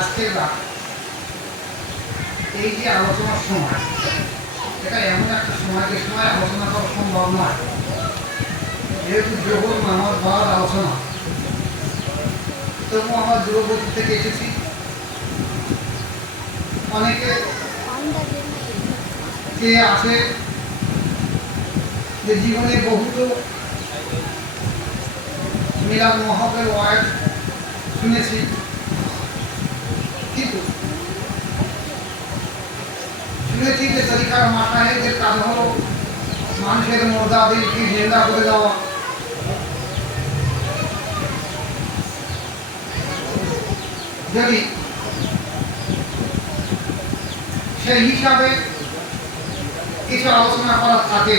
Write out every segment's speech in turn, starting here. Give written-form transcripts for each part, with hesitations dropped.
আজকের রাত এই যে আলোচনার সময়, এটা এমন একটা সময় যে সময় আলোচনা করা সম্ভব নয়, যেহেতু জোহর নামাজ পড়ার আলোচনা। তবু আমরা দূরবর্তী থেকে এসেছি। অনেকে যে আছে যে জীবনে বহুত মিলাদ মহব্বতের ওয়াজ শুনেছি, কিন্তু শুনেছি যে তরিকার মাসায়েখদের কাজ হলো মানুষের মুর্দাদেরকে জিন্দা করে দেওয়া। যদি সেই হিসাবে কিছু আলোচনা করার থাকে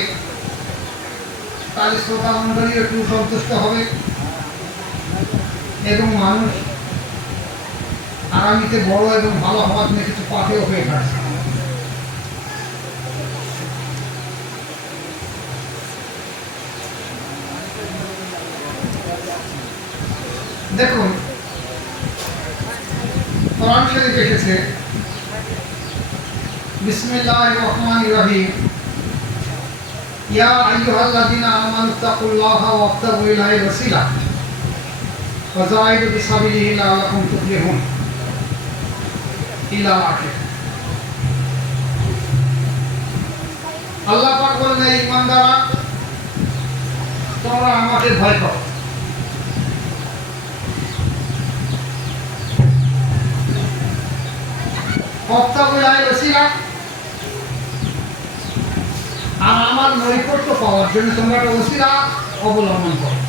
তাহলে শ্রোতা মণ্ডলী একটু সন্তুষ্ট হবে এবং মানুষ আগামীতে বড় এবং ভালো হওয়ার জন্য কিছু পাথেও হয়ে থাকে। দেখুন, কোরআন শরীফ এসেছে বিসমিল্লাহির রহমানির রহিম, ইয়া আইয়ুহাল্লাযীনা আমানুত্তাকুল্লাহা ওয়াবতাগু ইলাইহিল ওয়াসিলা ওয়াজাহিদু বিসাবিলিহি লাআল্লাকুম তুফলিহুন ইলা আখির। আল্লাহ পাক বলেন, হে ঈমানদাররা, তোমরা আমাকে ভয় করো। ওয়াবতাগু ইলাইহিল ওয়াসিলা, আর আমার নৈকট্য পাওয়ার জন্য তোমরা একটা ওসিলা অবলম্বন করো।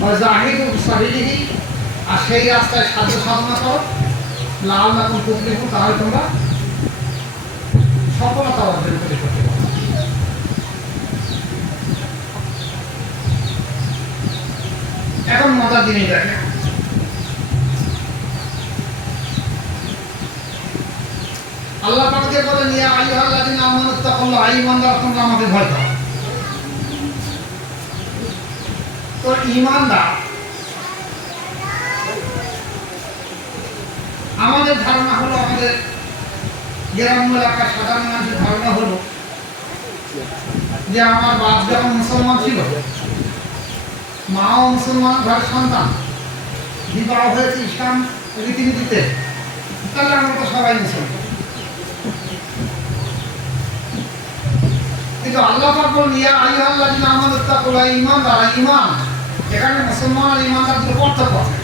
ওয়াজাহিদু বিসাবিলিহি, আর সেই রাস্তায় সাধ্য সাধনা করো, লাআল্লাকুম তুফলিহুন, তাহলে তোমরা সফলতা অর্জন করতে পারবে। এখন মজার জিনিস দেখে, আল্লাহ পাক যে বলেন, ইয়া আইয়ুহাল্লাযীনা আমানুত্তাকুল্লাহা, ঈমানদার তোমরা আমাকে ভয় করো। তো ঈমানদার, আমাদের ধারণা হলো, আমাদের গ্রাম্য এলাকার সাধারণ মানুষের ধারণা হলো যে আমার বাপ যখন মুসলমান ছিল, মাও মুসলমান ঘরের সন্তান, বিবাহ হয়েছে ইসলাম রীতিনীতিতে, তাহলে আমরা তো সবাই মুসলমান। কিন্তু আল্লাহ পাক বলেন, ইয়া আইয়ুহাল্লাযীনা আমানুত্তাকুল্লাহা, ঈমানদার, ঈমান এখানে মুসলমান আর ঈমানদার দুটো পার্থক্য আছে।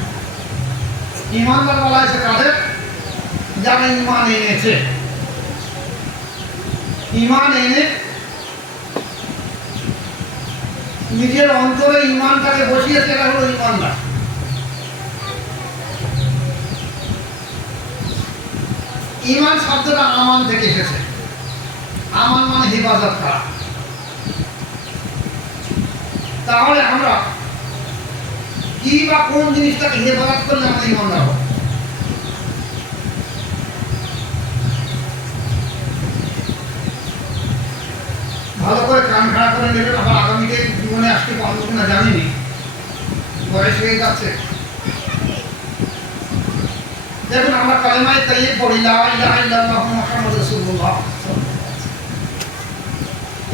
ঈমানদার বলা হয়েছে কাদের? যারা ঈমান এনেছে। ঈমান এনে নিজের অন্তরে ঈমানটাকে বসিয়েছে, এটা হলো ঈমানদার। ঈমান শব্দটা আমান থেকে এসেছে। আমান মানে হেফাজত করা। তাহলে আমরা কি বা কোন জিনিসটাকে হেফাজত করলে আমরা ঈমানদার হব? ভালো করে কান খাড়া করে নেবেন। আবার আগামীতে জীবনে আসতে পারবো কিনা জানিনি, বয়স হয়ে যাচ্ছে। দেখুন, আমরা কালেমায়ে তাইয়্যিব পড়ি, লা ইলাহা ইল্লাল্লাহু মুহাম্মাদুর রাসূলুল্লাহ।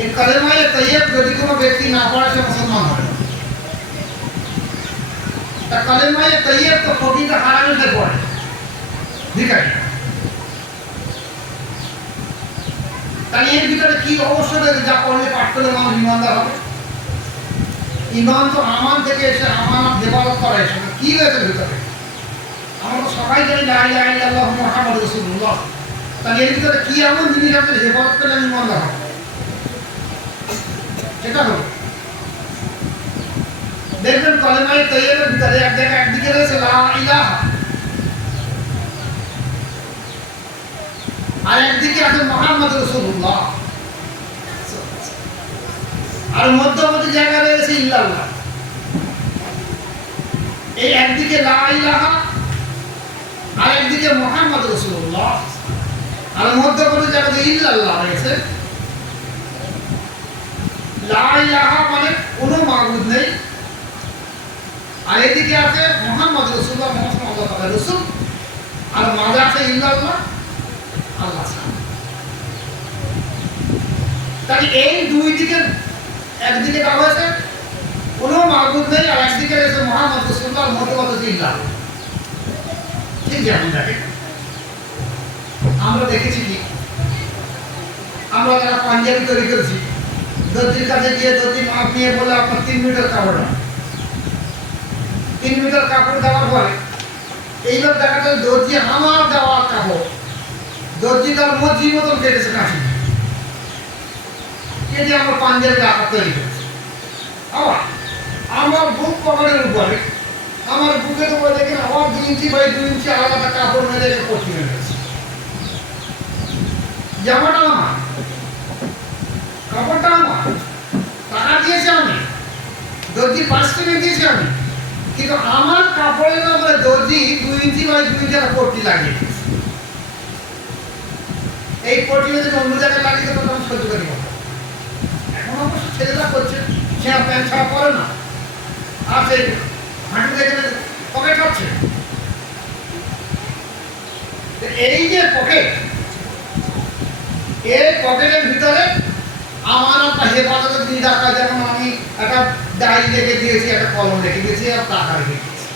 এই কালেমায়ে তাইয়্যিব যদি কোনো ব্যক্তি না পড়ে সে মুসলমান হয় না। তা কালেমায়ে তাইয়্যিব তো ফকির হারামিতে পড়ে, ঠিক আছে? তাহলে এর ভিতরে কি অবশ্য রয়েছে যা পড়লে পাঠ করলে মানুষ ইমানদার হবে? ইমান তো আমান থেকে এসে আমানত হেফাজত করা এসে কি রয়েছে ভিতরে? আমরা তো সবাই জানি লা ইলাহা ইল্লাল্লাহু মুহাম্মাদুর রাসূলুল্লাহ। তাহলে এর ভিতরে কি এমন জিনিস আছে হেফাজত করলে আমি ইমানদার হব? সেটা হলো দেখবেন কালেমায়ে তাইয়্যিবের ভিতরে একদিকে রয়েছে লা ইলাহা, আর একদিকে আছে মুহাম্মাদুর রাসূলুল্লাহ, আর মধ্যবর্তী জায়গায় রয়েছে ইল্লাল্লাহ। এই একদিকে লা ইলাহা আর একদিকে মুহাম্মাদুর রাসূলুল্লাহ, আর মধ্যবর্তী জায়গায় ইল্লাল্লাহ রয়েছে। লা ইলাহা মানে কোনো মাবুদ নেই, আর এদিকে আছে মুহাম্মাদুর রাসূলুল্লাহ, মুহাম্মদ আল্লাহ তাআলার রাসূল, আর মাঝে আছে ইল্লাল্লাহ, আল্লাহ ছাড়া। তাহলে এই দুই দিকে একদিকে কাজ হয়েছে কোনো মাবুদ নেই, আর একদিকে রয়েছে মুহাম্মদ রাসূলুল্লাহ, মধ্যবর্তী ইল্লাল্লাহ। ঠিক যেমন দেখেন আমরা দেখেছি কি, আমরা যারা পাঞ্জাবি তৈরি করেছি, দর্জির কাছে গিয়ে দর্জি মাপ নিয়ে বলে আপনার 3 মিটার কাপড়, 3 মিটার কাপড় দেওয়ার পরে এইবার দেখা যায় দর্জি আমার দেওয়া কাপড় দর্জি তার মর্জির মতন কেটেছে, কাঠি কেটে আমার পাঞ্জাবির আকার তৈরি করেছে। আবার আমার বুক পকেটের উপরে আমার বুকের উপরে দেখেন আবার 2 ইঞ্চি বাই 2 ইঞ্চি আলাদা কাপড় মেলে পট্টি মেরেছে। জামাটা আমার, কাপড়টা আমার, টাকা দিয়েছি আমি, দর্জি 5 টাকা দিয়েছি আমি, কিন্তু আমার কাপড়ের উপরে দর্জি 2 ইঞ্চি বাই 2 ইঞ্চি একটা পট্টি লাগিয়ে দিয়েছে। এই পট্টি যদি অন্য জায়গায় লাগিয়ে দেবো তখন সহ্য করি। এখন অবশ্য ছেলেরা করছে, সে প্যান্ট ছাড়া পরে না, আর সেই হাঁটু দেখে পকেট হচ্ছে। এই যে পকেট, এই পকেটের ভিতরে আমার একটা হেফাজতের জিনিস রাখা, যেমন আমি একটা ডায়েরি রেখে দিয়েছি, একটা কলম রেখে দিয়েছি, আর টাকা রেখে দিয়েছি।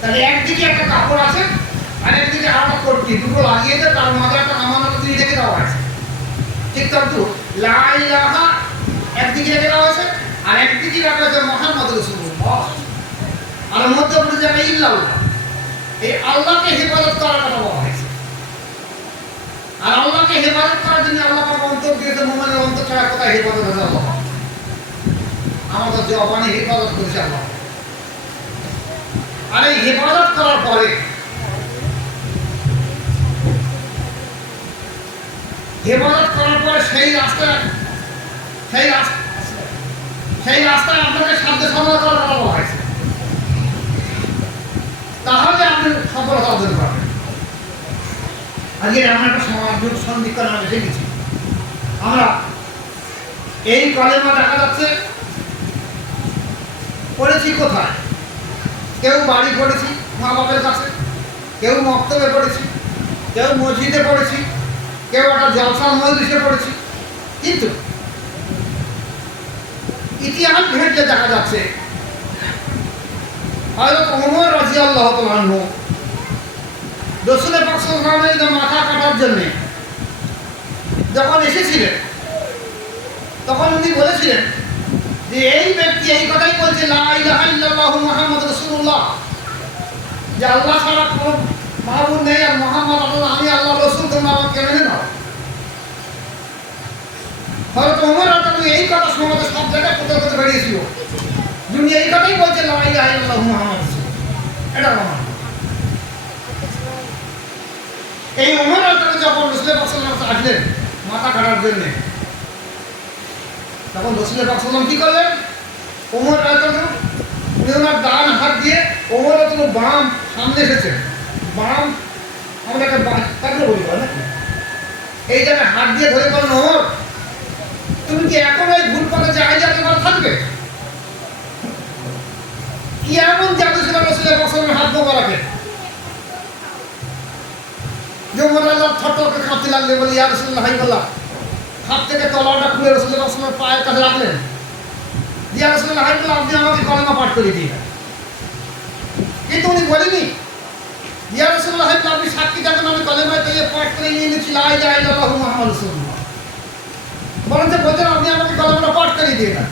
তাহলে একদিকে একটা কাপড় আছে আর একদিকে আর একটা পট্টি, দুটো লাগিয়েছে, তার মাঝে একটা আমানত জিনিস রেখে দেওয়া আছে। ঠিক তদ্রূপ লা ইলাহা একদিকে রেখে দেওয়া আছে, আর একদিকে রাখা আছে মুহাম্মদ রাসূলুল্লাহ, আর মধ্যবর্তী জায়গায় ইল্লাল্লাহ। এই আল্লাহকে হেফাজত করার কথা বলা হয়েছে। আর আল্লাহকে হেফাজত করার জন্য আল্লাহ পাক অন্তর দিয়েছে, মুমিনের অন্তর ছাড়া কোথায় হেফাজত হবে? আল্লাহ আমাদের জবানে হেফাজত করেছে আল্লাহ। আর এই হেফাজত করার পরে সেই রাস্তায় আপনাকে সাধ্য সাধনা করার কথা বলা হয়েছে, তাহলে আপনি সফলতা অর্জন করবেন। আজকে এমন একটা সমাজ সন্ধিক্ষণ আমরা দেখেছি, আমরা এই কালেমা দেখা যাচ্ছে পড়েছি কোথায়? কেউ বাড়ি পড়েছি মা বাপের কাছে, কেউ মক্তবে পড়েছি, কেউ মসজিদে পড়েছি, কেউ একটা জলসা মজলিসে পড়েছি। কিন্তু ইতিহাস ঘেঁটলে দেখা যাচ্ছে হযরত ওমর রাদিয়াল্লাহু তাআলা আনহু রাসূল পাক সাল্লাল্লাহু আলাইহি ওয়াসাল্লামের মাথা কাটার জন্য যখন এসেছিলেন, তখন উনি বলেছিলেন যে এই ব্যক্তি এই কথাই বলছে লা ইলাহা ইল্লাল্লাহু মুহাম্মাদুর রাসূলুল্লাহ, যে আল্লাহ ছাড়া কোনো মাবুদ নেই, আর মুহাম্মদ আল্লাহ, আমি আল্লাহর রাসূল, তোমরা আমাকে মেনে নাও। হযরত ওমর রাদিয়াল্লাহু এই কথা শুনে সব জায়গায় কোথাও কোথাও বেরিয়েছিল, যিনি এই কথাই বলছে লা ইলাহা ইল্লাল্লাহু মুহাম্মাদুর রাসূলুল্লাহ। এটা প্রমাণ। এই ওমর রাদিয়াল্লাহু যখন রাসূল পাক সাল্লাল্লাহু আলাইহি ওয়াসাল্লাম আসলেন মাথা কাটার জন্য, তখন রাসূল পাক সাল্লাল্লাহু আলাইহি ওয়াসাল্লাম কি করলেন? ওমর রাদিয়াল্লাহু উনি ওনার ডান হাত দিয়ে ওমর রাদিয়াল্লাহু বাম সামনে এসেছেন, বাম আমরা একটা তাকে বলি নাকি এই জায়গায় হাত দিয়ে ধরে বলেন ওমর, তুমি কি এখন ওই ভুল পথে জাহেলিয়াতের পথে থাকবে? কি এমন জাদু ছিল রাসূলের পছন্দের হাত মোবারকে যে ওমর রাদিয়াল্লাহু থরথর কাঁপতে লাগলে, বলে ইয়া রাসূলুল্লাহ হাইবাল্লাহ, হাত থেকে তলোয়ারটা খুলে রাসূলের পছন্দের পায়ের কাছে রাখলেন। ইয়া রাসূলুল্লাহ হাইবাল্লাহ, আপনি আমাকে কলেমা পাঠ করে দিন। কিন্তু উনি বলেনি ইয়া রাসূলুল্লাহ হাইবাল্লাহ, আপনি সাক্ষী থাকেন আমি কলেমা তৈরি পাঠ করে নিয়ে নিচ্ছি লা ইলাহা ইল্লাল্লাহু মুহাম্মাদুর রাসূলুল্লাহ। বরঞ্চ বলছেন আপনি আমাকে কলেমাটা পাঠ করে দিয়ে দেন।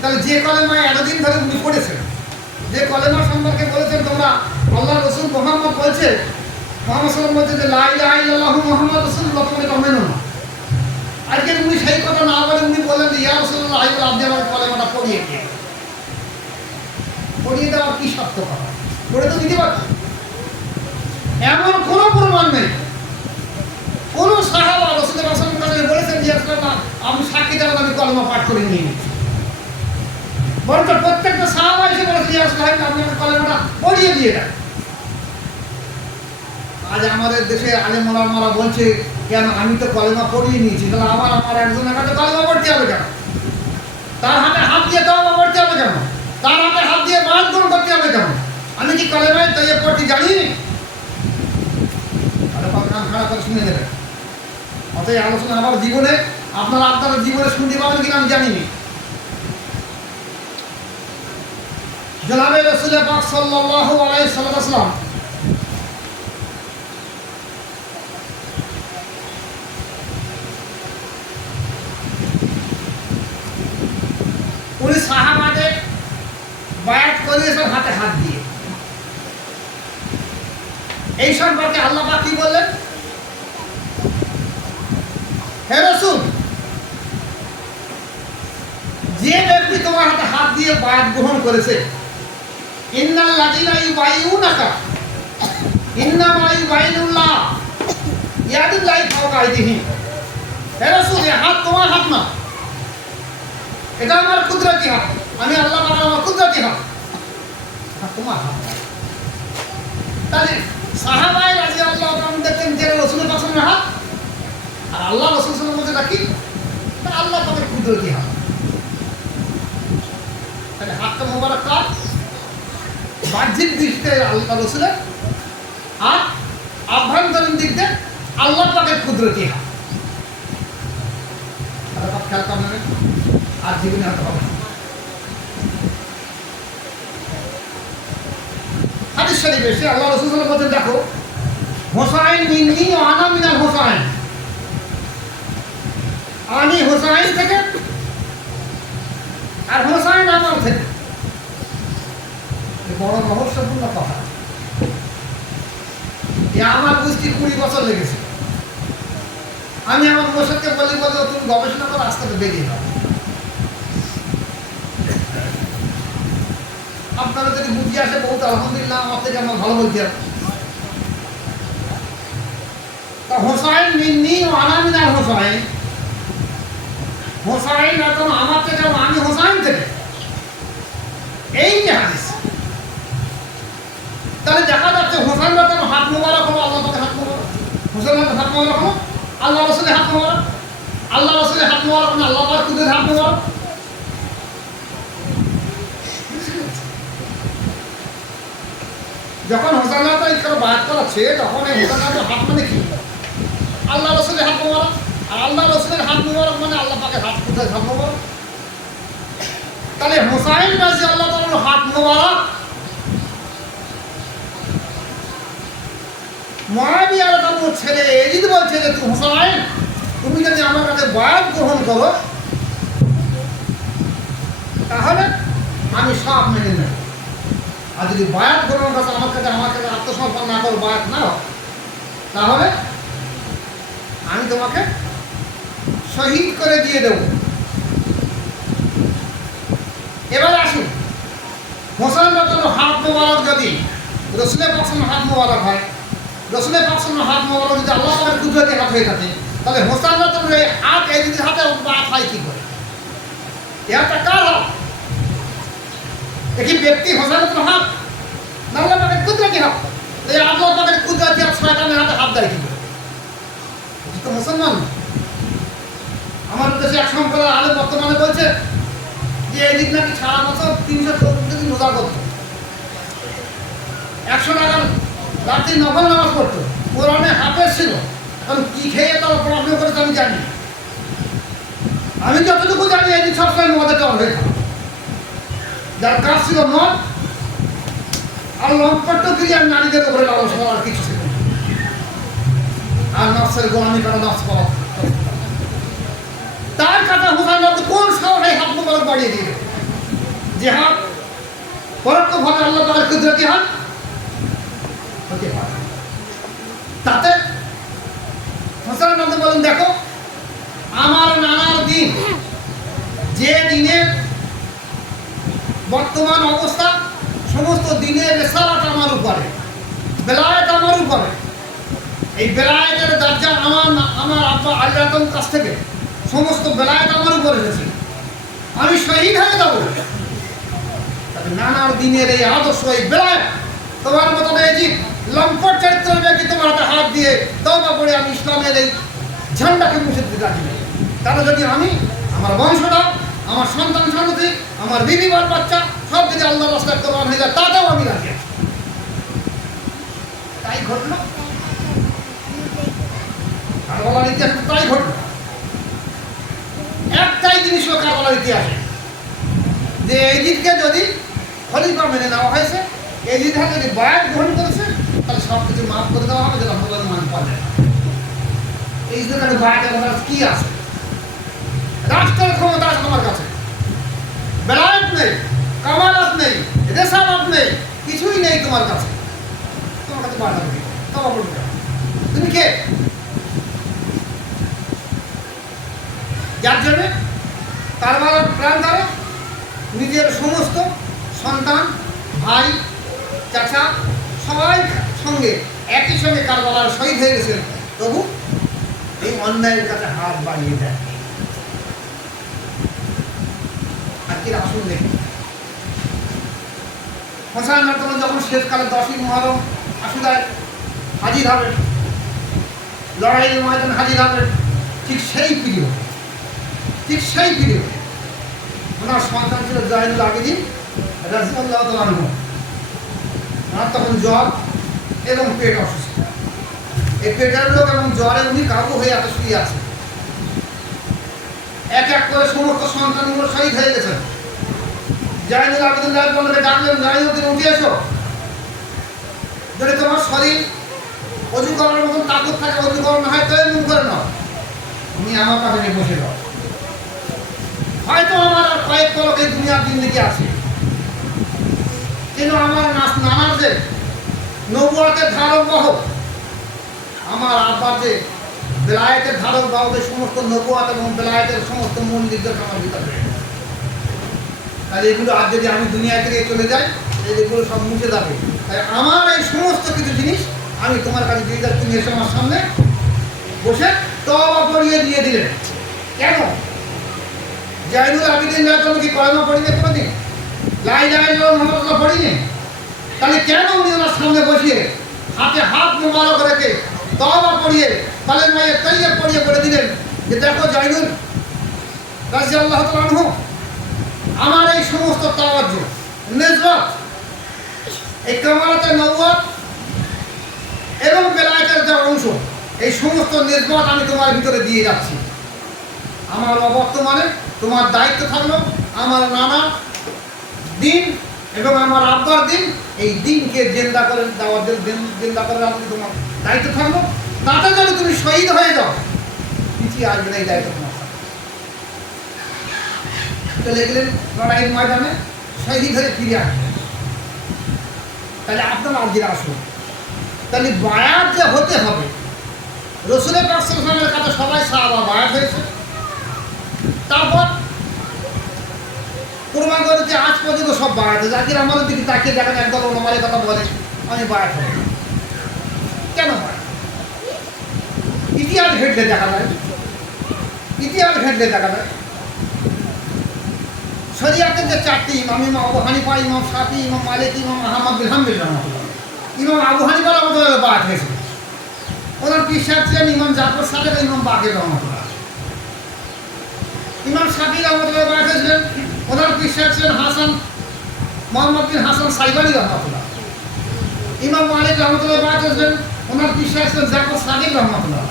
তাহলে যে কলেমায় এতদিন ধরে উনি পড়েছেন, যে কলেমা সম্পর্কে বলেছেন তোমরা আল্লাহ রসুল মুহাম্মদ বলছে, মুহাম্মদ সাল্লাল্লাহু আলাইহি ওয়াসাল্লাম বলছে যে লা ইলাহা ইল্লাল্লাহু মুহাম্মাদুর রাসূলুল্লাহ, তোমরা এটা মেনো না। আজকে উনি সেই কথা না বলে উনি বললেন যে ইয়া রাসূলুল্লাহ আপনি আমাকে কলেমাটা পড়িয়ে দিয়ে। পড়িয়ে দেওয়ার কি সত্য কথা? পড়ে তো দিতে পারত। এমন কোনো প্রমাণ নেই কোন সাহাবা রাসূলের কাছে বলেছেন যে আমি সাক্ষী থাকেন আমি কলেমা পাঠ করে নিয়ে নিচ্ছি। বরঞ্চ প্রত্যেকটা সাহাবা এসে বলেছে ইয়া রাসূলুল্লাহ আপনি আমাকে কলেমাটা পড়িয়ে দিয়ে দেন। আজ আমাদের দেশে আলেম ওলামারা বলছে কেন আমি তো কলেমা পড়িয়ে নিয়েছি, তাহলে আমার একজনের কাছে কলেমা পড়তে হবে কেন? তার হাতে হাত দিয়ে তওবা পড়তে হবে কেন? তার হাতে হাত দিয়ে বায়াত গ্রহণ করতে হবে কেন? আমি কি কলেমায় তৈরি পড়তে জানি? কান খাড়া করে শুনে নেবেন। অতএব আলোচনা আমার জীবনে আপনারা জীবনে শুনতে পাবেন কিনা আমি জানিনি। জনাবে রাসূল পাক সাল্লাল্লাহু আলাইহি ওয়াসাল্লাম উনি সাহাবাদের বায়াত করিয়েছেন হাতে হাত দিয়ে। এই সম্পর্কে আল্লাহ পাক কি বললেন? হে রাসূল, যে ব্যক্তি তোমার হাতে হাত দিয়ে বায়াত গ্রহণ করেছে, ইন্নাল লাযিনা ইউবাইউনাকা ইন্নামা ইউবাইনুল্লাহ ইয়াদুল্লাহি ফাওকা আইদিহিম। হে রাসূল, এই হাত তোমার হাত না, এটা আমার কুদরতি হাত। আমি আল্লাহ পাক আমার কুদরতি হাত, তোমার হাত। তাহলে সাহাবায়ে রাদিয়াল্লাহু তাআলা দেখতেন যে রাসূলের পছন্দের হাত, আর আল্লাহ রাসূল সাল্লাল্লাহু আলাইহি ওয়াসাল্লাম কি আল্লাহ পাকের কুদরতি হাত। তাহলে হাতটা মোবারক কার? বাহ্যিক দিক থেকে আল্লাহ রাসূলের, আর আভ্যন্তরীণ দিক থেকে আল্লাহ পাকের কুদরতি হাত। আল্লাহ পাক খেয়াল করবেন আর জীবনে হাত হবে। হাদিস শরীফে এসে আল্লাহ রাসূল সাল্লাল্লাহু আলাইহি ওয়াসাল্লাম বলেন, দেখো হোসাইন মিন্নি ওয়া আনা মিনাল হোসাইন, আমি হোসাইন থেকে আর হোসাইন আমার থেকে। বড় রহস্যপূর্ণ কথা। আমার বুঝতে 20 বছর লেগেছে। আমি আমার মোর্শেদকে বলি তুমি গবেষণা করো, রাস্তাতে বেরিয়ে যাও। আপনারা যদি বুঝে আসে বহুত আলহামদুলিল্লাহ, আমার থেকে আমার ভালো বলতে হবে। তা হোসাইন মিন্নি ও আনা মিনাল হোসাইন, হোসাইন এখন আমার থেকে আমি হোসাইন থেকে, এই যে হাদিস। তাহলে দেখা যাচ্ছে হোসাইন রাতের হাত মোবারক হলো আল্লাহ পাকের হাত মোবারক, হোসাইন রাতের হাত মোবারক হলো আল্লাহ রাসূলের হাত মোবারক, আল্লাহ রাসূলের হাত মোবারক না আল্লাহ পাকের কুদরতের হাত মোবারক। যখন হোসাইন রাতে ইকরা বায়াত করাচ্ছে, তখন এই হোসাইন রাতের হাত মানে কি? আল্লাহ রাসূলের হাত মোবারক, আর আল্লাহ রাসূলের হাত মোবারক মানে আল্লাহ পাকের হাত কুদরতের হাত মোবারক। তাহলে হোসাইন রাদিয়াল্লাহু তাআলার হাত মোবারক মুআবিয়া রাদিয়াল্লাহু ছেলে এজিদ বলছে যে হোসাইন, তুমি যদি আমার কাছে বায়াত গ্রহণ করো তাহলে আমি সব মেনে নেব। আর যদি বায়াত গ্রহণ করো আমার কাছে আত্মসমর্পণ না করো, বায়াত না হয়, তাহলে আমি তোমাকে শহীদ করে দিয়ে দেব। এবার আসুন, হোসাইন রাদিয়াল্লাহু হাত মোবারক যদি রাসূলের পছন্দের হাত মোবারক হয়, রাসূলের পছন্দের হাত মোবারক যদি আল্লাহ পাকের কুদরতি হাত হয়ে থাকে, তাহলে হোসাইন রাদিয়াল্লাহু এই হাত এজিদের হাতে বায়াত হয় কি করে? এই হাতটা কার হাত? একই ব্যক্তি হোসাইন রাদিয়াল্লাহু হাত না আল্লাহ পাকের কুদরতি হাত। এই আল্লাহ পাকের কুদরতি হাত শয়তানের হাতে হাত দেয় কি করে? তো মুসলমান। আমার দেশে এক সম্প্রদায় আলে বর্তমানে বলছে যে এদিক নাকি সারা বছর 364 দিন রোজা করত, 100 টাকার রাত্রি নফল নামাজ পড়তো, কোরআনে হাফেজ ছিল। কারণ কি খেয়ে তারা পড়াশোনা করেছে আমি জানি। আমি যতটুকু জানি এদিক সবসময় মদের টল হয়ে থাকে। যার কাজ ছিল মদ আর লম্পট্ট ক্রিয়ার নারীদের উপরে লালসা আর কিছু ছিল না। আর নফসের গোলামি করা, নফস করা। তার কাছে হুসাইন কোন সাহসে হাত মোবারক বাড়িয়ে দিল যে হাত পরোক্ষভাবে আল্লাহ তাআলার কুদরতি হাত হতে পারে। তাতে হুসাইন বলেন, দেখো আমার নানার দিন, যে দিনের বর্তমান অবস্থা, সমস্ত দিনের রেসালাত আমার উপরে, বেলায়েত আমার উপরে। এই বেলায়েতের দরজা আমার আব্বা আল্লাহর কাছ থেকে সমস্ত বেলায়েত আমার উপরে এসেছে। আমি শহীদ হয়ে যাব। তবে নানার দিনের এই আদর্শ, এই বেলায়েত তোমার মতো এই যে লম্পট চরিত্রের ব্যক্তি তোমার হাতে হাত দিয়ে তওবা করে আমি ইসলামের এই ঝান্ডাকে মুছে দিতে রাজি নই। তাহলে যদি আমি, আমার বংশটা, আমার সন্তান সন্ততি, আমার বিবি বাচ্চা সব যদি আল্লাহর রাস্তায় কোরবান হয়ে যায়, তাতেও আমি রাজি আছি। তাই ঘটলো, কারবালার ইতিহাসে তাই ঘটলো। একটাই জিনিস কারবালার ইতিহাসে, যে এজিদকে যদি খলিফা মেনে নেওয়া হয়েছে, এজিদ যদি বায়াত গ্রহণ করেছে, তাহলে সব কিছু মাফ করে দেওয়া হবে, যেটা ভগবান মান পাবে। এই যে বায়াতের কি আছে? রাষ্ট্রের ক্ষমতা আছে তোমার কাছে, বেলায়েত নেই, কামালাত নেই, রেসালাত নেই, কিছুই নেই তোমার কাছে। তোমার কাছে বায়াত হবে, তওবা করবে। তুমি কে? যার জন্য কারবালার প্ল্যান দ্বারা নিজের সমস্ত সন্তান, ভাই, চাচা সবাই সঙ্গে একই সঙ্গে কারবালার শহীদ হয়ে গেছেন, তবু এই অন্যায়ের কাছে হাত বাড়িয়ে দেয়। আর কি আসুন দেখি, হোসাইন যখন শেষকালে 10ই মুহররম আশুরায় হাজির হবেন, লড়াইয়ের ময়দানে হাজির হবেন, ঠিক সেই পিরিয়ড, ওনার সন্তান ছিল জাইনুল আবেদিন রাদিয়াল্লাহু তাআলা আনহু। ওনার তখন জ্বর এবং পেট অসুস্থ। এই পেটের রোগ এবং জ্বরে উনি কাবু হয়ে এত শুয়ে আছে। এক এক করে সমস্ত সন্তানগুলো শহীদ হয়ে গেছেন। জাইনুল আবেদিন রাদিয়াল্লাহু ডাকলেন, জাইনুদ্দিন উঠে এসো। যদি তোমার শরীর অজু করার মতন তাকত থাকে, অজু করা না হয় তাই মুখ করে নাও, তুমি আমার কাছে বসে দাও। হয়তো আমার আর কয়েক পলক এই দুনিয়ার জিন্দেগি আছে, কিন্তু আমার নানার যে নবুয়তের ধারক বাহক, আমার আব্বার যে বেলায়েতের ধারক বাহক, সমস্ত নবুয়ত এবং বেলায়েতের সমস্ত মূল নির্দেশ আমার ভিতরে। তাহলে এগুলো আজ যদি আমি দুনিয়া থেকে চলে যাই, এগুলো সব মুছে যাবে। তাই আমার এই সমস্ত কিছু জিনিস আমি তোমার কাছে দিয়ে যাচ্ছি। তুমি এসে আমার সামনে বসে তওবা পড়িয়ে দিয়ে দিলেন। কেন? জাইনুল আবেদিন রাদিয়াল্লাহু কি কলমা পড়িনি কোনোদিন? লা ইলাহা ইল্লাল্লাহ মুহাম্মাদুর পড়িনি? তাহলে কেন উনি ওনার সামনে বসিয়ে হাতে হাত মোবারক রেখে তওবা পড়িয়ে কালেমায়ে তাইয়্যিব পড়িয়ে বলে দিলেন যে দেখো জাইনুল রাদিয়াল্লাহু তাআলা আনহু, আমার এই সমস্ত তাওয়াজ্জুহ, নিসবত, এই কামালাতে নবুয়ত এবং বেলায়েতের যে অংশ, এই সমস্ত নিসবত আমি তোমার ভিতরে দিয়ে যাচ্ছি। আমার অবর্তমানে তোমার দায়িত্ব থাকলো আমার নানা দিন এবং আমার আব্বার দিন, এই দিনকে জিন্দা করে দেওয়ার জন্য, জিন্দা করে রাখতে তোমার দায়িত্ব থাকলো। তাতে যদি তুমি শহীদ হয়ে যাও, পিছিয়ে আসবে না এই দায়িত্ব তোমার। চলে গেলেন লড়াইয়ের ময়দানে, শহীদ হয়ে ফিরে আসবেন। তাহলে আপনারা আজকে আসুন, তাহলে বায়াত যে হতে হবে, রসুলের পাক সাল্লাল্লাহু আলাইহি ওয়াসাল্লামের কাছে সবাই সাহাবা বায়াত হয়েছে। তারপর কুরবান করতে আজ পর্যন্ত সব বায়াত হয়েছে। আজকে আমাদের দিকে তাকিয়ে দেখেন, একদল ওলামার কথা বলে আমি বায়াত হব। কেন বায়াত? ইতিহাস ঘেঁটলে দেখা যায়, শরিয়াতের যে 4টি ইমাম, ইমাম আবু হানিফা, ইমাম শাফি, ইমাম মালিক, ইমাম আহমদ বিন হাম্বল রাহমাতুল্লাহ, ইমাম আবু হানিফার মতো বায়াত হয়েছে। ওনার পীর সাহেব ছিলেন ইমাম জাফর সাদেক, ইমাম বাকের রহমতুল্লাহ। ইমাম শাফি রহমতুল্লাহ বাকের ছিলেন, ওনার পীর সাহেব ছিলেন হাসান মোহাম্মদ বিন হাসান সাইবানি রহমতুল্লাহ। ইমাম মালিক রহমতুল্লাহ বাকের ছিলেন, ওনার পীর সাহেব ছিলেন জাফর সাদেক রহমতুল্লাহ।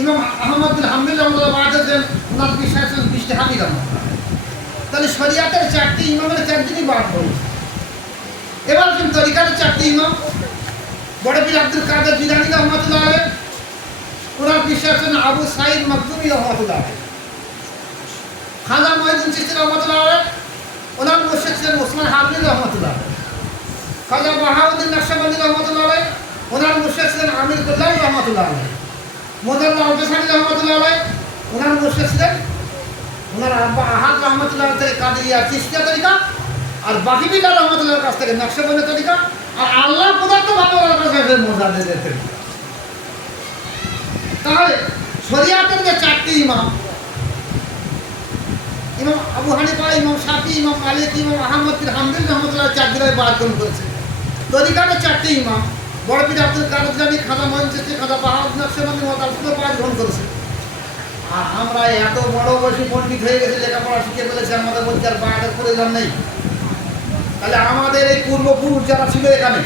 ইমাম আহমদ বিন হাম্বিল রহমতুল্লাহ বাকের ছিলেন, ওনার পীর সাহেব ছিলেন বিশটি হাবি রহমতুল্লাহ। তাহলে শরিয়াতের 4টি ইমামের 4 বাদ হল। এবার কিন্তু তরিকাতের 4টি ইমাম, বড় পীর আব্দুল কাদের জিলানী রহমতুল্লাহ আলাইহ, ওনার পীর সাহেব ছিলেন আবু সাঈদ মাকদুমি রহমতুল্লাহ আলাইহ। খাজা মঈনুদ্দিন চিশতি রহমতুল্লাহ আলাইহ, ওনার মুর্শিদ ছিলেন ওসমান হারুনী রহমতুল্লাহ আলাইহ। খাজা বাহাউদ্দিন নকশবন্দি রহমতুল্লাহ আলাইহ, ওনার মুর্শিদ ছিলেন আমির কুল্লাহ রহমতুল্লাহ আলাইহ। মোদাল্লা আবদুসানি রহমতুল্লাহ আলাইহ, ওনার মুর্শিদ ছিলেন ওনার আব্বা আহাদ রহমতুল্লাহ থেকে কাদেরিয়া চিশতিয়া তরিকা, আর বাকি বিল্লাহ রহমতুল্লাহর কাছ থেকে নকশবন্দি তরিকা, আর আল্লাহ পদার্থভাবে ওনার কাছে মোজাদ্দেদের তরিকা। তাহলে শরিয়াতের যে 4টি ইমাম, ইমাম আবু হানিফা, ইমাম শাফি, ইমাম মালিক, ইমাম আহমদ বিন হাম্বল রহমতুল্লাহ 4 জেলায় বাদ গ্রহণ করেছে। তরিকাতের 4টি ইমাম, বড় পীর আব্দুল কাদের জিলানী, খাজা মঈনুদ্দিন চিশতি, খাজা বাহাউদ্দিন নকশবন্দি মোতালফিও বাদ গ্রহণ করেছে। আর আমরা এত বড় বয়সী পণ্ডিত হয়ে গেছি, লেখাপড়া শিখে ফেলেছি, আমাদের মধ্যে আর বায়াতের প্রয়োজন নেই। তাহলে আমাদের এই পূর্বপুরুষ যারা ছিল এখানে,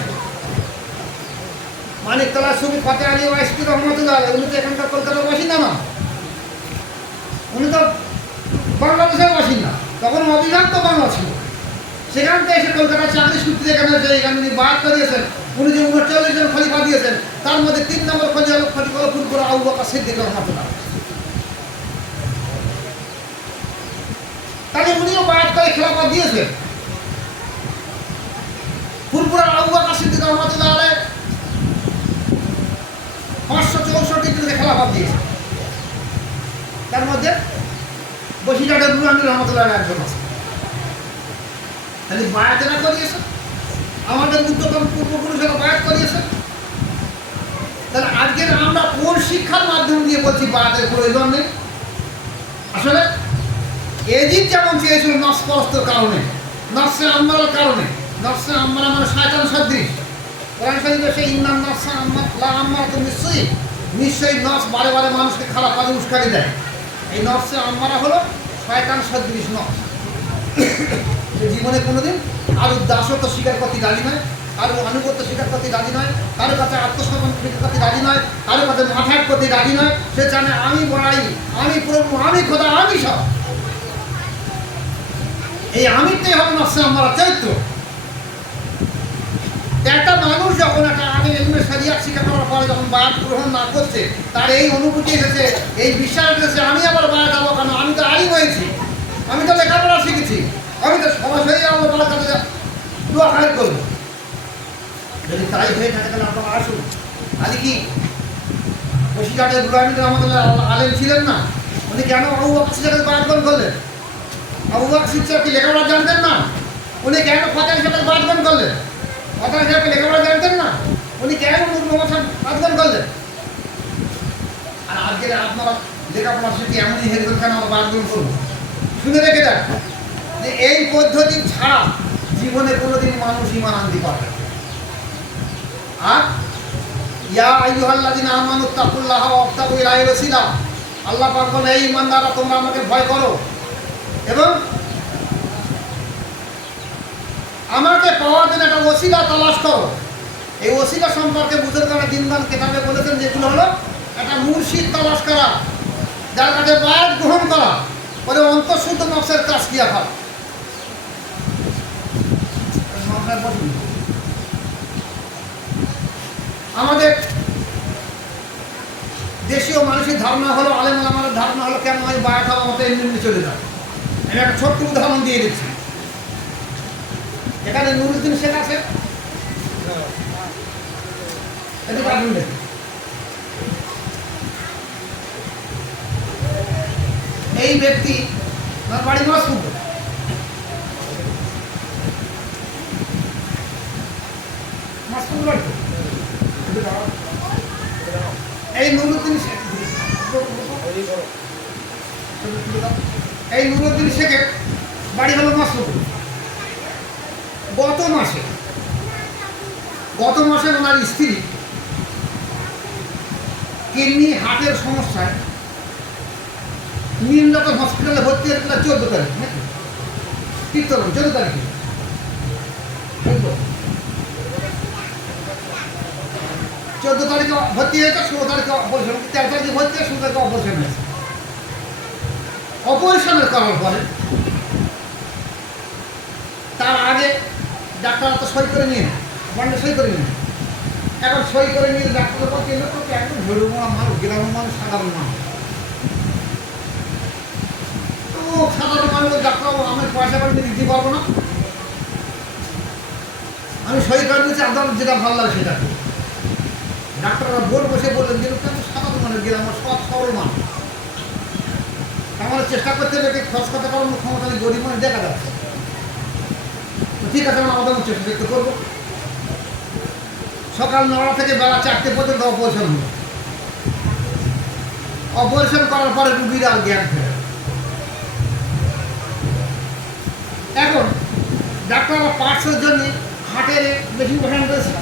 মানিকতলা সুফি ফতে আলী ওয়াইসি রহমতুল্লাহ আলাইহ, উনি তো এখানকার কলকাতার বাসিন্দা না, উনি তো বাংলাদেশের বাসিন্দা। তখন অবিভক্ত বাংলা ছিল, সেখান থেকে এসে কলকাতার চাকরি সূত্রে এখানে এসে এখানে উনি বাদ করিয়েছেন। উনি যে 39 জন খলিফা দিয়েছেন, তার মধ্যে 3 নম্বর খলিফা হলো ফুরফুরা আবু বকর সিদ্দিক রহমতুল্লাহ। তাহলে উনিও বায়াত করে খেলাফত দিয়েছেন। ফুরফুরা আবু বকর সিদ্দিক রহমতুল্লাহ আলাইহ 564 কে খেলাফত দিয়েছেন। তার মধ্যে বসিরহাটের বুরহানি রহমতুল্লাহ আলাইহ একজন আছে। তাহলে বায়াতেরা করিয়েছেন, আমাদের উচ্চতম পূর্বপুরুষেরা বায়াত করিয়েছেন। তাহলে আজকের আমরা কোন শিক্ষার মাধ্যম দিয়ে বলছি বায়াতের প্রয়োজন নেই? আসলে এজিদ যেমন চেয়েছিল নফস পরস্তর কারণে, নফসে আম্মারার কারণে, নফসে আম্মারা মানে শয়তান সদৃশ। কোরআন শরীফে সেই ইন্নান নফসা লা আম্মারাতুন বিসসুই, নিশ্চয়ই নফস বারে বারে মানুষকে খারাপ কাজে উস্কানি দেয়। এই নফসে আম্মারা হলো শয়তান সদৃশ নফস। সে জীবনে কোনোদিন কারোর দাসত্ব স্বীকার করতে রাজি নয়, কারোর আনুগত্য স্বীকার করতে রাজি নয়, কারোর কাছে আত্মসমর্পণ স্বীকার করতে রাজি নয়, কারোর কাছে মাথায় করতে রাজি নয়। সে জানে আমি বড়াই, আমি প্রভু, আমি খোদা, আমি সব। এই আমিরটাই হবে নফসে আম্মারা চরিত্র। একটা মানুষ যখন একটা আগে এগুলো শরিয়াত শিক্ষা করার পরে যখন বায়াত গ্রহণ না করছে, তার এই অনুভূতি এসেছে, এই বিশ্বাস এসেছে, আমি আবার বায়াত হবো কেন? আমি তো আলিম হয়েছি, আমি তো লেখাপড়া শিখেছি, আমি তো সরাসরি আমার বাবার কাছে দোয়া খায়ের করবো। যদি তাই হয়ে থাকে তাহলে আপনারা আসুন। আলি কি বসিরহাটের বুরহানি রহমতুল্লাহ আলেম ছিলেন না? উনি কেন আবু বকর সিদ্দিকের বায়াত গ্রহণ করলেন? আবু বকর সিদ্দিক কি লেখাপড়া জানতেন না? উনি কেন ফতেহ সাহেবের বায়াত গ্রহণ করলেন? ফতেহ সাহেব লেখাপড়া জানতেন না? উনি কেন নূর মোহাম্মদ সাহেব বায়াত গ্রহণ করলেন? আর আজকে আপনারা লেখাপড়া শিখে এমনই হেরে কেন আমরা বায়াত গ্রহণ করবো? শুনে রেখে দেন যে এই পদ্ধতি ছাড়া জীবনে কোনোদিন মানুষ ঈমান আনতে পারবে না। আর ইয়া আইয়ুহাল্লাযীনা আমানুত্তাকুল্লাহা ওয়াবতাগু ইলাইহিল ওয়াসিলা, আল্লাহ পাক বলেন, এই ঈমানদাররা তোমরা আমাকে ভয় করো এবং আমাকে পাওয়ার জন্য একটা ওসিলা তালাশ করো। এই ওসিলা সম্পর্কে বুজুর্গানে দিনদান কিতাবে বলেছেন, যেগুলো হলো একটা মুর্শিদ তালাশ করা, যার কাছে বায়াত গ্রহণ করা, পরে অন্তঃশুদ্ধ নফসের তাসকিয়া করা। আমাদের দেশীয় মানুষের ধারণা হলো, আলেম ওলামাদের ধারণা হলো, কেন আমি বায়াত হওয়ার মতো এমনি চলে যায়। আমি একটা ছোট্ট উদাহরণ দিয়ে দিচ্ছি। এখানে নুরুদ্দিন শেখ আছে, এই ব্যক্তি বাড়ি মাসপুর, এই নুরুদ্দিন শেখ, এই নুরুদ্দিন শেখের বাড়ি হলো মাসপুর। গত মাসে ওনার স্ত্রী কিডনি হার্টের সমস্যায় নীলরতন হসপিটালে ভর্তি হয়েছিল 14 তারিখ নাকি ঠিক তো 14 তারিখে 14 তারিখে ভর্তি হয়েছে, 16 তারিখে অপারেশন, 13 তারিখে ভর্তি হয়ে 16 তারিখে অপারেশন হয়েছে। অপারেশনের করার পরে তার আগে ডাক্তাররা তো সই করে নিয়ে বন্ডে সই করে নিয়ে, এখন সই করে নিয়ে ডাক্তারের পর কেন্দ্র করতে একদম ঝড়ুমোড়া মানুষ, গ্রামের মানুষ, সাধারণ মানুষ। তো সাধারণ মানুষ ডাক্তারবাবু আমি পয়সা করে দিতে পারবো না, আমি সই করে দিয়েছি, আপনার যেটা ভালো লাগে সেটা। ডাক্তাররা বোর্ড বসে বললেন যে আমি সাধারণ মানুষ, গ্রামের সব সরল মানুষ, আমাদের চেষ্টা করতে হবে খরচ করতে পারবো না, ক্ষমতা গরিব মানুষ দেখা যাচ্ছে। ঠিক আছে, আমরা আমাদের চেষ্টা দেখতে করবো। সকাল 9টা থেকে বেলা 4টে পর্যন্ত অপারেশন হলো। অপারেশন করার পরে রুগীর আর জ্ঞান ফেরে। এখন ডাক্তাররা পার্টসের জন্য হার্টের মেশিন বসানো রয়েছে,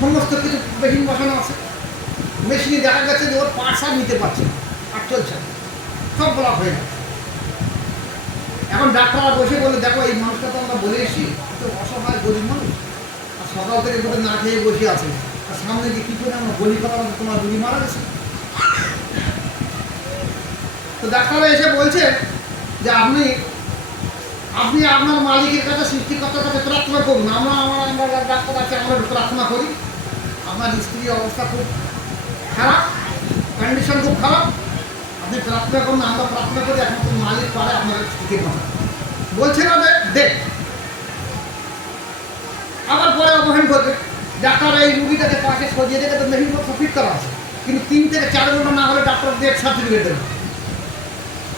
সমস্ত কিছু মেশিন বসানো আছে। মেশিনে দেখা গেছে যে ওর পার্টস আর নিতে পারছে না, আর চলছে না, সব ব্লক হয়ে যাচ্ছে। এখন ডাক্তাররা বসে বলে দেখো এই মানুষটা তো আমরা বলে এসেছি তো অসহায় গরিব মানুষ, আর সকাল থেকে বোধ না খেয়ে বসে আছে, আর সামনে যে কী করে আমরা বলি করা তোমার রুগী মারা গেছে। তো ডাক্তাররা এসে বলছে যে আপনি আপনার মালিকের কাছে, সৃষ্টিকর্তার কাছে প্রার্থনা করুন। আমরা ডাক্তার আছে, আমরা প্রার্থনা করি। আপনার স্ত্রীর অবস্থা খুব খারাপ, কন্ডিশন খুব খারাপ, আপনি প্রার্থনা করুন, আমরা প্রার্থনা করি, একমাত্র মালিক পারে আপনাদের ঠিক কথা। বলছে না যে দেখ আবার পরে অবহেন করবে। ডাক্তার এই রুগীটাকে পাশে সজিয়ে দেখে তো মেশিন পত্র ফিট করা আছে, কিন্তু 3 থেকে 4 ঘন্টা না হলে ডাক্তার ডেট সার্টিফিকেট দেবে।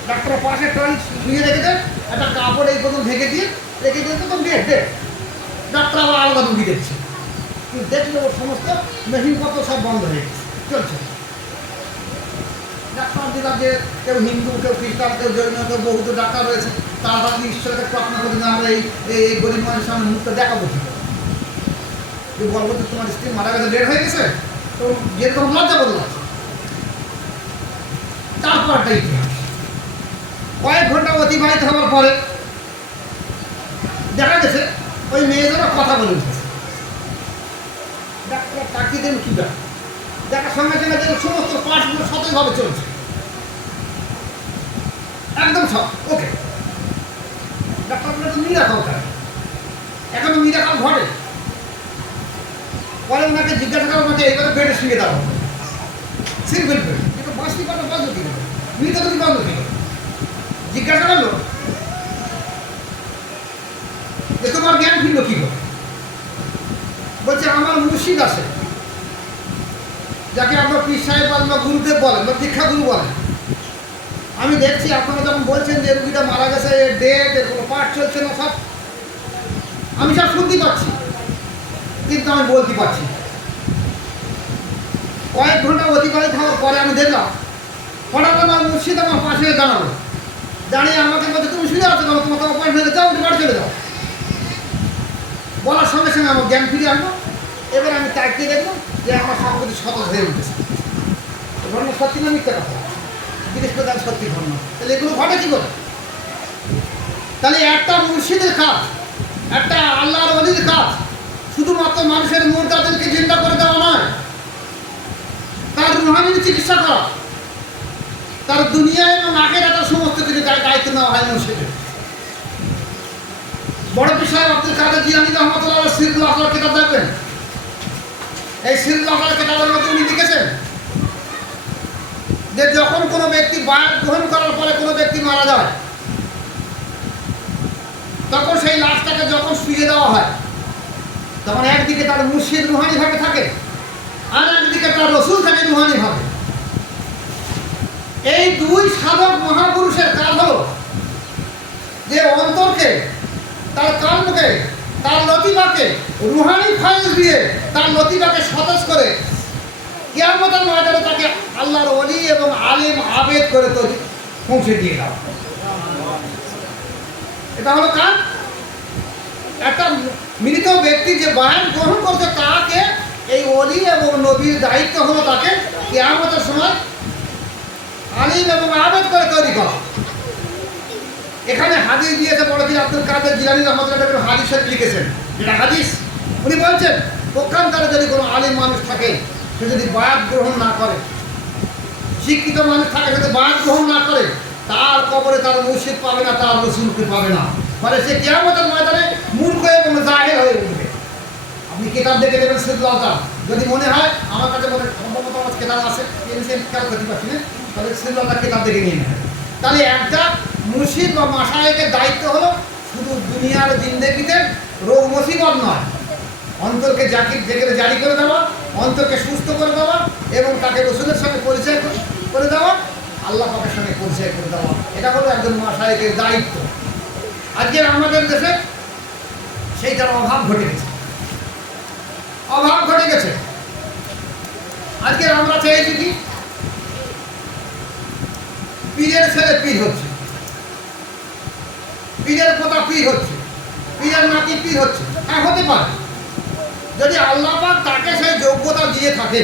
ডাক্তার পাশে ট্রলি শুয়ে রেখে দেন, একটা কাপড় এই প্রথম ঢেকে দিয়ে রেখে দিয়ে তো ডেট ডাক্তার আবার আলাদা রুগী দেখছে, কিন্তু দেখলে ওর সমস্ত মেশিন পত্র সব বন্ধ হয়ে গেছে, চলছে। ডাক্তার দিলাম যে কেউ হিন্দু, কেউ খ্রিস্টান, কেউ জৈন, কেউ বহুত ডাক্তার রয়েছে, তারা আপনি ঈশ্বরকে প্রার্থনা করি না আমরা এই গরিব মানুষের সামনে মুখটা দেখাবো ঠিক যে বলবো যে তোমার স্ত্রী মারা গেছে, ডেট হয়ে গেছে, তো যেরকম লজ্জা বদলা। তারপরটা ইতিহাস কয়েক ঘন্টা অতিবাহিত হওয়ার পরে দেখা গেছে ওই মেয়েদেরও কথা বলে উঠেছে। ডাক্তার তাকিয়ে দেন কী দেখার সঙ্গে সঙ্গে দেখে সমস্ত পার্টসগুলো সতর্কভাবে চলছে, একদম সব ওকে। ডাক্তারগুলো তো মিরাকল করে, এখনো মিরাকল ঘটে। পরে ওনাকে জিজ্ঞাসা করা ওনাকে এইভাবে বেডে শুয়ে দেওয়া হবে, সিঙ্গেল বেড, কিন্তু বাঁচতে পারো বন্ধ কী হবে, মৃত তুমি বন্ধ কী হবে। জিজ্ঞাসা করলো যে তোমার জ্ঞান ফিরল কী করে। বলছে আমার মুর্শিদ আছে, যাকে আমরা পীর সাহেব বা গুরুদেব বলেন বা দীক্ষা গুরু বলেন। আমি দেখছি আপনারা যখন বলছেন যে রুগীটা মারা গেছে, ডেট, এর কোনো পাঠ চলছে না, সব আমি সব শুনতে পাচ্ছি, কিন্তু আমি বলতে পারছি। কয়েক ঘন্টা অতিবাহিত হওয়ার পরে আমি দেখলাম হঠাৎ আমার মুর্শিদ আমার পাশে দাঁড়ালো, দাঁড়িয়ে আমাকে বলছে তুমি শুয়ে আছো কেন, তোমাকে অপয়েন্ট হয়ে যাও, বাড়ি চলে যাও। বলার সঙ্গে সঙ্গে আমার জ্ঞান ফিরে আসলো। এবার আমি তাকিয়ে দেখলাম যে আমার সব কিছু সতর্ক হয়ে উঠেছে। ঘটনা সত্যি না মিথ্যা কথা, জিজ্ঞেস করে সত্যি ঘটনা। তাহলে এগুলো ঘটে কী করে? তাহলে একটা মুর্শিদের কাজ, একটা আল্লাহর ওলির কাজ শুধুমাত্র মানুষের মুরদাদেরকে জিন্দা করে দেওয়া নয়, তার রুহানির চিকিৎসা করা, তার দুনিয়া এবং আখিরাতের সমস্ত কিছু দায়িত্ব নেওয়া হয় মুর্শিদের। বড় পীর সাহেব আব্দুল কাদের জিলানী রহমাতুল্লাহ সিরুল আখলাক কিতাব দেখবেন। এই সিরুল আখলাক কিতাবের মধ্যে উনি লিখেছেন যে যখন কোনো ব্যক্তি বায়াত গ্রহণ করার পরে কোনো ব্যক্তি মারা যায়, তখন সেই লাশটাকে যখন শুয়ে দেওয়া হয়, তখন একদিকে তার মুর্শিদ রুহানি ভাবে থাকে, আর একদিকে তার রসুল থাকে রুহানি ভাবে। এই দুই সাধক মহাপুরুষের কাজ হলো যে অন্তরকে, তার কর্মকে, তার লতিফাকে রুহানি ফাইজ দিয়ে তার লতিফাকে সতেজ করে কিয়ামতের ময়দানে তাকে আল্লাহর ওলি এবং আলিম আবেদ করে তৈরি পৌঁছে দিয়ে দাও। এটা হলো কাজ। একটা মৃত ব্যক্তি যে বয়ান গ্রহণ করছে তাকে এই ওলি এবং নবীর দায়িত্ব হলো তাকে কিয়ামতের সময় আলিম এবং আবেদ করে তৈরি করা। এখানে হাদিস দিয়েছে বড় পীর আব্দুল কাদের জিলানী রহমাতুল্লাহ হাদিস শরীফ লিখেছেন, এটা হাদিস। উনি বলছেন পক্ষান্তরে যদি কোনো আলিম মানুষ থাকে, সে যদি বায়াত গ্রহণ না করে, শিক্ষিত মানুষ থাকে, সে যদি বায়াত গ্রহণ না করে, তার কবরে তার মুর্শিদ পাবে না, তার রসুলকে পাবে না। মানে সে কিয়ামতের ময়দানে মূর্খ এবং জাহেল হয়ে উঠবে। আপনি কিতাব দেখে দেবেন সিদ্ধালতা, যদি মনে হয় আমার কাছে মনে সম্ভবত আমার কিতাব আছে, খেয়াল করতে পারছি না, তাহলে সিদ্ধালতা কিতাব দেখে নিয়ে নেবেন। তাহলে একটা মুর্শিদ বা মাশায়েখের দায়িত্ব হলো শুধু দুনিয়ার জিন্দেগিতে রোগ মুসিবত নয়, অন্তরকে যেখানে জারি করে দেওয়া, অন্তরকে সুস্থ করে দেওয়া এবং তাকে রসুলের সঙ্গে পরিচয় করে দেওয়া, আল্লাহ পাকের সঙ্গে পরিচয় করে দেওয়া। এটা হলো একজন মাশায়েখের দায়িত্ব। আজকে আমাদের দেশে সেইটার অভাব ঘটে গেছে, অভাব ঘটে গেছে। আজকে আমরা চাইছি কি পীরের ছেলে পীর হচ্ছে, পীরের পোতা পীর হচ্ছে, পীরের নাতি পীর হচ্ছে। হ্যাঁ, হতে পারে যদি আল্লাহ পাক তাকে সেই যোগ্যতা দিয়ে থাকে,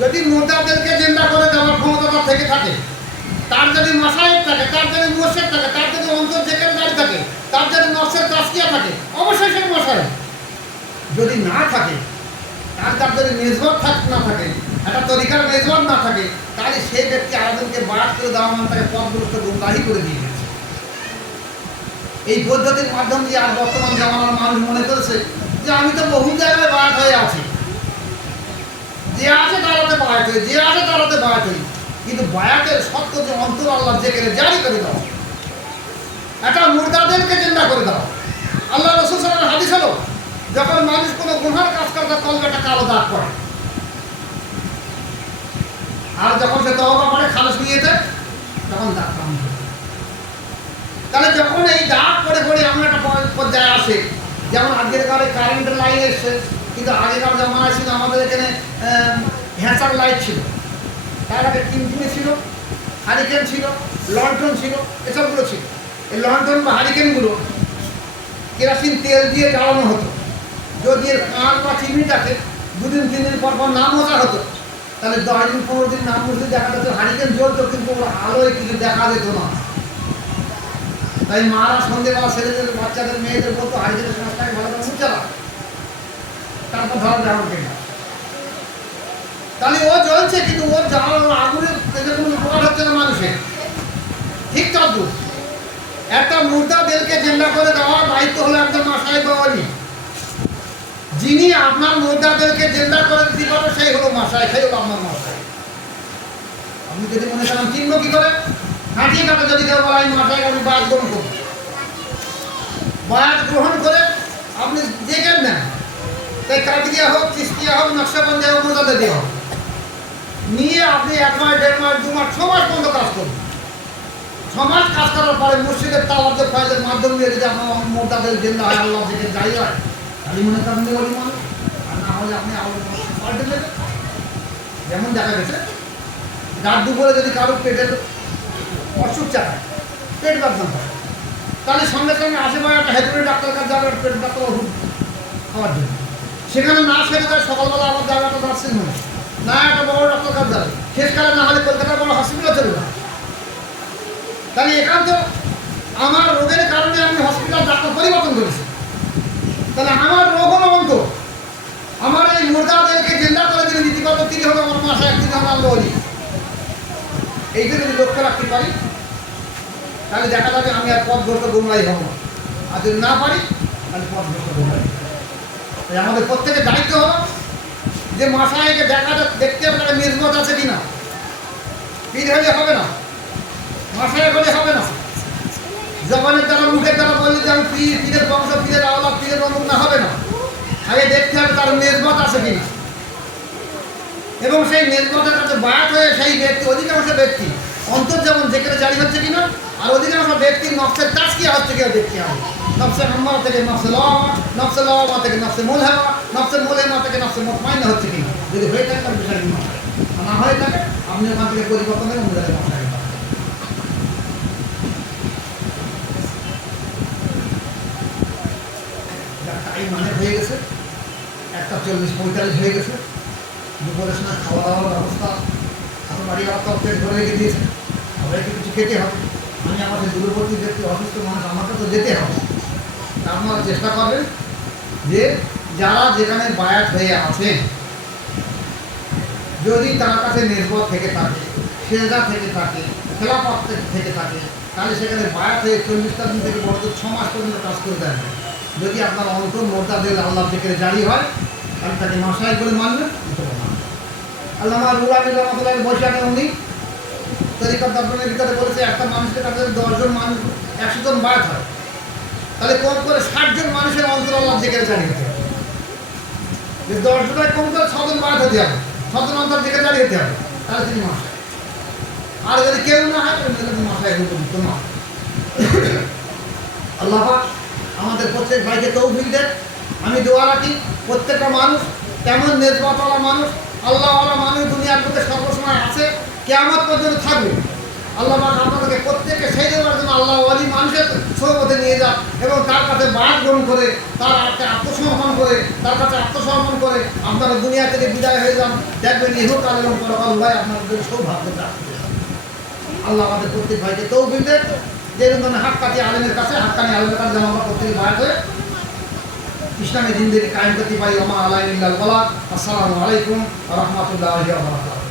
যদি মুর্দাদেরকে জিন্দা করে দেওয়ার ক্ষমতা তার থেকে থাকে, তার যদি মাশায়েখ থাকে, তার যদি মুর্শিদ থাকে, তার যদি অন্তর জিকিরকারী থাকে, তার যদি নফসের তাসকিয়া থাকে, অবশ্যই সে মাশায়েখ। যদি না থাকে, তার যদি নিসবত না থাকে, একটা তরিকার নিসবত না থাকে, তাহলে সেই ব্যক্তি আরেকজনকে বায়াত করে দেওয়া মানে তাকে পথগ্রস্ত গুমরাহি করে দিয়ে গেছে। এই পদ্ধতির মাধ্যম দিয়ে আর বর্তমান জামানার মানুষ মনে করেছে যে আমি তো বহু জায়গায় বায়াত হয়ে আছি, যে আছে তারাতে বায়াত হই, যে আছে তারাতে বায়াত হই। কিন্তু বায়াতের সত্য যে অন্তর আল্লাহ জেকেরে জারি করে দাও, একটা মুর্দাদেরকে জিন্দা করে দাও। আল্লাহ রাসূল সাল্লাল্লাহু আলাইহি হাদিস হলো, যখন মানুষ কোনো গুনার কাজ করে তার কলবেটা কালো দাগ পড়ে, আর যখন সে তওবা করে খালেস নিয়েছে তখন দাগ কম হয়। তাহলে যখন এই দাগ পড়ে পড়ে এমন একটা পর্যায়ে আসে, যেমন আজকের কালে কারেন্টের লাইন এসছে, কিন্তু আগেকার জামানায় ছিল আমাদের এখানে হ্যাঁচার লাইট ছিল, তার আগে টিনটিনে ছিল, হারিকেন ছিল, লন্ঠন ছিল, এসবগুলো ছিল। এই লন্ঠন বা হারিকেনগুলো কেরোসিন তেল দিয়ে জ্বালানো হতো। যদি এর কাঁচ বা চিমনিটাকে 2 দিন 3 দিন পর পর না মোছা হতো, তাহলে 10 দিন 15 দিন না মুছলে দেখা যেত হারিকেন জ্বলতো, কিন্তু ওর আলোয় কিছু দেখা যেত না। তাই মারা সন্ধ্যেবেলা ছেলেদের, বাচ্চাদের, মেয়েদের বলতো হারিকেনের সমস্যায় ভালো করে মুছে দাও, তারপর ধরো যেমন কেনা। তাহলে ও জ্বলছে, কিন্তু ওর জ্বালানো আগুনের কোনো উপকার হচ্ছে না মানুষের। ঠিক তদ্রু একটা মুর্দাদেরকে জিন্দা করে দেওয়ার দায়িত্ব হলো একজন মাশায়েখ বা ওলি। যিনি আপনার মুর্দাদেরকে জিন্দা করে দিতে পারবে সেই হলো মাশায়েখ, সেই হলো আপনার মাশায়েখ। আপনি যদি মনে করেন চিনব কি করে, হাঁটিয়ে কাটা যদি কেউ বলে আমি মাশায়েখ, আমি বায়াত গ্রহণ করব, বায়াত গ্রহণ করে আপনি দেখেন না, তাই কাদিয়া হোক, চিশতিয়া হোক, নকশবন্দিয়া হোক, মুর্দাদের হোক, নিয়ে আপনি 1 মাস 1.5 মাস 2 মাস 6 মাস পর্যন্ত কাজ করবেন। 6 মাস কাজ করার পরে মুর্শিদের তাওয়াজ্জুহ ফয়জের মাধ্যম দিয়ে যদি আপনার মুর্দাদের জিন্দা হয়, আল্লাহ থেকে জারি হয়, তাহলে মনে করেন ওলি মানুষ। আর না হলে আপনি আল্লাহ পাল্টে দেবেন। যেমন দেখা গেছে রাত দুপুরে যদি কারো পেটের অসুখ চাকায়, পেট ব্যথা হয়, তাহলে সঙ্গে সঙ্গে আশেপাশে একটা হেতুরে ডাক্তার কাছে যাবে, পেট ডাক্তার ওষুধ খাওয়ার জন্য। সেখানে না সেরে যায়, সকালবেলা আমার যাবে একটা নার্সিং হোমে, না একটা বড় ডাক্তার কাছে যাবে, শেষকালে না হলে কলকাতার বড় হসপিটালে চলে যাবে। তাহলে এখান তো আমার রোগের কারণে আমি হসপিটাল ডাক্তার পরিবর্তন করেছি, তাহলে আমার রোগ হলো অন্ত। আমার এই মুর্দাদেরকে জিন্দা করে যিনি নীতি করবো তিনি হলো আমার মাশায়েখ, তিনি হলো আল্লাহ ওলি। এইটা যদি লক্ষ্য রাখতে পারি তাহলে দেখা যাবে আমি আর পথভ্রষ্ট গুমরাহি হব না। আর যদি না পারি তাহলে পথভ্রষ্ট গুমরাহি। তাই আমাদের প্রত্যেকের দায়িত্ব হলো যে মাশায়েখকে দেখতে হবে তার নিসবত আছে কিনা। পীর হলে হবে না, মাশায়েখ হলে হবে না। জবানের দ্বারা, মুখের দ্বারা বললে যে আমি পীরের বংশ, পীরের আওলাদ, পীরের অমুক না, হবে না। আগে দেখতে হবে তার নিসবত আছে কিনা। এবং সেই নিসবতের কাছে বায়াত হয়ে সেই ব্যক্তি, অধিকাংশ ব্যক্তি অন্তর যেমন যেখানে জারি হচ্ছে কিনা, আর অধিকাংশ ব্যক্তির নফসের তাসকিয়া হচ্ছে কিনা দেখতে হবে। নফসে হাম্মারা থেকে নফসে লাওয়ামা, নফসে লাওয়ামা থেকে নফসে মুলহামা, নফসে মুলহামা থেকে নফসে মুতমাইন্না হচ্ছে কিনা। যদি হয়ে থাকে তার বিষয় না হয়ে থাকে, আপনি ওখান থেকে পরিবর্তনের অনুযায়ী মাশায়েখ। টাইম মানে হয়ে গেছে, 1:40-45 হয়ে গেছে। দুপুরের সময় খাওয়া দাওয়ার ব্যবস্থা এখন বাড়ি আমার তো পেট ভরে রেখে দিয়েছে, সবাইকে কিছু খেতে হবে। আমি আমাদের দূরবর্তী ব্যক্তি অসুস্থ মানুষ, আমাকে তো যেতে হবে। তা আপনারা চেষ্টা করবেন যে যারা যেখানে বায়াত হয়ে আছেন, যদি তার কাছে নির্ভর থেকে থাকে, সেজদা থেকে থাকে, খেলাফত থেকে থাকে, তাহলে সেখানে বায়াত হয়ে 40টা দিন থেকে বড় 6 মাস পর্যন্ত কাজ করে দেন। যদি আপনার অন্তর মোরতাদের আল্লাহ থেকে জারি হয়, তাহলে তাকে মাসায় করে মানবেন। আল্লাহ রুলানি রহমতুল্লাহ বৈশাখে উনি তরিকত দর্পণের ভিতরে বলেছে, একটা মানুষের কাছে 10 জন মানুষ 100 জন বায়াত হয়, তাহলে কম করে 60 জন মানুষের অন্তর আল্লাহ থেকে জানিয়ে দিতে হবে। যে 10 জনের কম করে 6 জন বায়াত হতে হবে, 6 জন অন্তর থেকে জানিয়ে দিতে হবে, তাহলে তিনি মাসায়। আর যদি কেউ না হয় তাহলে মাসায় উপযুক্ত না। আল্লাহ আমাদের প্রত্যেক ভাইকে তৌফিক দেন। আমি দোয়া রাখি প্রত্যেকটা মানুষ তেমন নেজবাতওয়ালা মানুষ, আল্লাহওয়ালা মানুষ দুনিয়ার মধ্যে সর্বসময় আছে, কিয়ামত পর্যন্ত থাকবে। আল্লাহ আপনাদেরকে প্রত্যেককে সেই দেওয়ার জন্য আল্লাহ ওয়ালি মানুষের সহবতে নিয়ে যান এবং তার কাছে বাদ গ্রহণ করে, তার আত্মসমর্পণ করে, তার কাছে আত্মসমর্পণ করে আপনারা দুনিয়া থেকে বিদায় হয়ে যান। দেখবেন ইহকাল এবং পরকাল ভাই আপনাদের সৌভাগ্য প্রাপ্ত। আল্লাহ আমাদের প্রত্যেক ভাইকে তৌফিক দেন। যেরকম ধরনের হাক্কানি আলেমের কাছে যেন আমরা প্রত্যেকে বায়াত হয়ে ইসলামী জিন্দেগি কায়েম করতে পারি। ওমা আলাইহিল বালাগ। আসসালামু আলাইকুম ওয়া রাহমাতুল্লাহি ওয়া বারাকাতুহু।